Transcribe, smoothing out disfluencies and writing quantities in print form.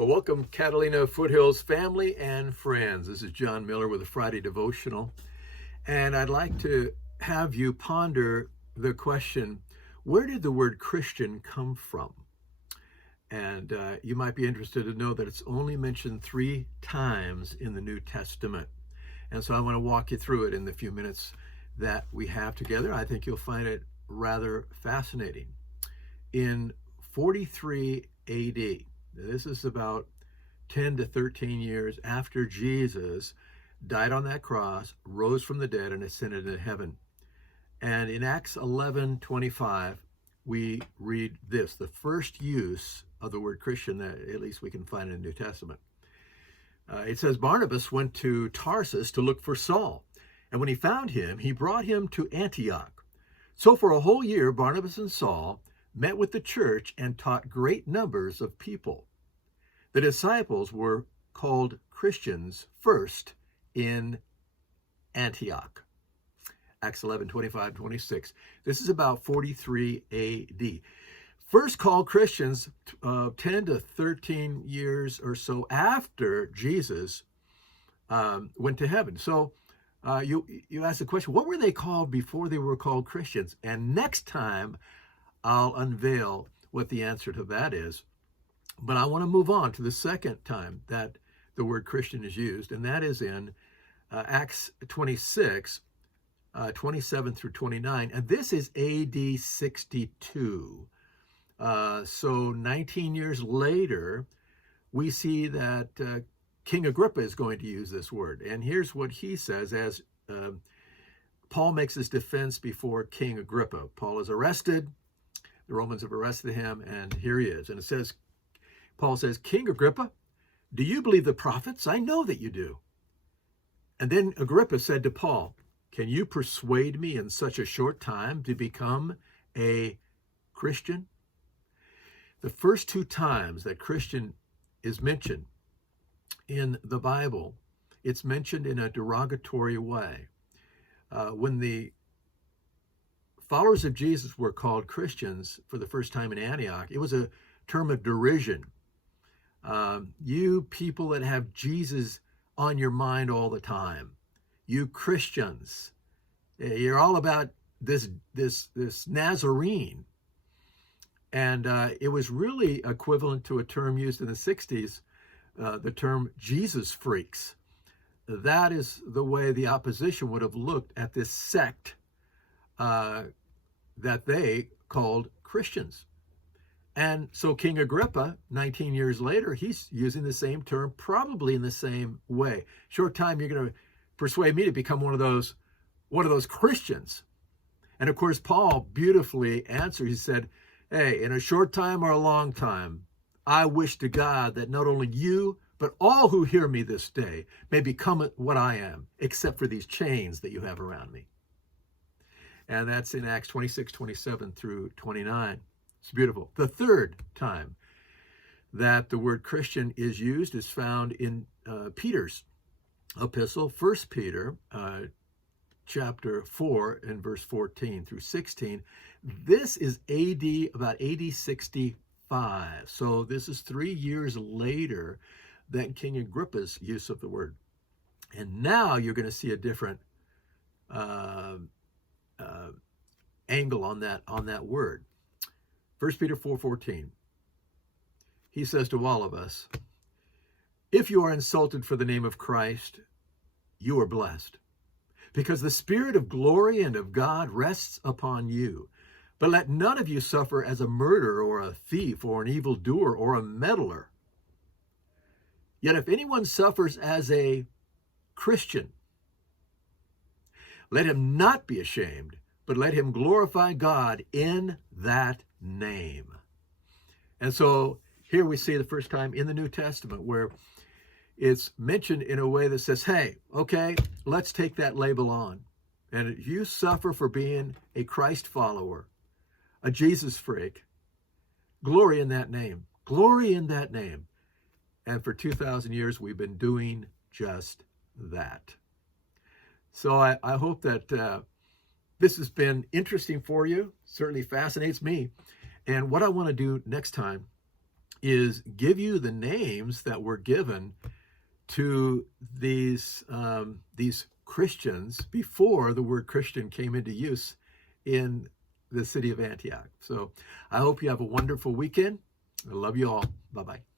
Well, welcome, Catalina Foothills family and friends. This is John Miller with a Friday devotional, and I'd like to have you ponder the question, where did the word Christian come from? And you might be interested to know that it's only mentioned 3 times in the New Testament. And so I want to walk you through it in the few minutes that we have together. I think you'll find it rather fascinating. In 43 AD, this is about 10 to 13 years after Jesus died on that cross, rose from the dead, and ascended into heaven. And in Acts 11:25, we read this, the first use of the word Christian that at least we can find in the New Testament. It says, Barnabas went to Tarsus to look for Saul, and when he found him, he brought him to Antioch. So for a whole year, Barnabas and Saul met with the church and taught great numbers of people. The disciples were called Christians first in Antioch. Acts 11:25-26. This is about 43 AD. First called Christians 10 to 13 years or so after Jesus went to heaven. So you ask the question, what were they called before they were called Christians? And next time, I'll unveil what the answer to that is. But I want to move on to the second time that the word Christian is used, and that is in Acts 26, 27 through 29. And this is AD 62. So 19 years later, we see that King Agrippa is going to use this word. And here's what he says as Paul makes his defense before King Agrippa. Paul is arrested. The Romans have arrested him, and here he is. And it says, Paul says, King Agrippa, do you believe the prophets? I know that you do. And then Agrippa said to Paul, can you persuade me in such a short time to become a Christian? The first 2 times that Christian is mentioned in the Bible, it's mentioned in a derogatory way. When the followers of Jesus were called Christians for the first time in Antioch, it was a term of derision. You people that have Jesus on your mind all the time, you Christians, you're all about this Nazarene. And it was really equivalent to a term used in the 60s, the term Jesus freaks. That is the way the opposition would have looked at this sect that they called Christians. And so King Agrippa, 19 years later, he's using the same term, probably in the same way. Short time, you're going to persuade me to become one of those Christians. And of course, Paul beautifully answered. He said, hey, in a short time or a long time, I wish to God that not only you, but all who hear me this day may become what I am, except for these chains that you have around me. And that's in Acts 26:27 through 29. It's beautiful. The third time that the word Christian is used is found in Peter's epistle, 1 Peter chapter 4 and verse 14 through 16. This is about AD 65. So this is 3 years later than King Agrippa's use of the word. And now you're going to see a different angle on that word. 1 Peter 4:14. He says to all of us, if you are insulted for the name of Christ, you are blessed, because the Spirit of glory and of God rests upon you. But let none of you suffer as a murderer or a thief or an evildoer or a meddler. Yet if anyone suffers as a Christian, let him not be ashamed, but let him glorify God in that name. And so here we see the first time in the New Testament where it's mentioned in a way that says, hey, okay, let's take that label on. And if you suffer for being a Christ follower, a Jesus freak, glory in that name. Glory in that name. And for 2,000 years, we've been doing just that. So I hope that this has been interesting for you. Certainly fascinates me. And what I want to do next time is give you the names that were given to these Christians before the word Christian came into use in the city of Antioch. So I hope you have a wonderful weekend. I love you all. Bye-bye.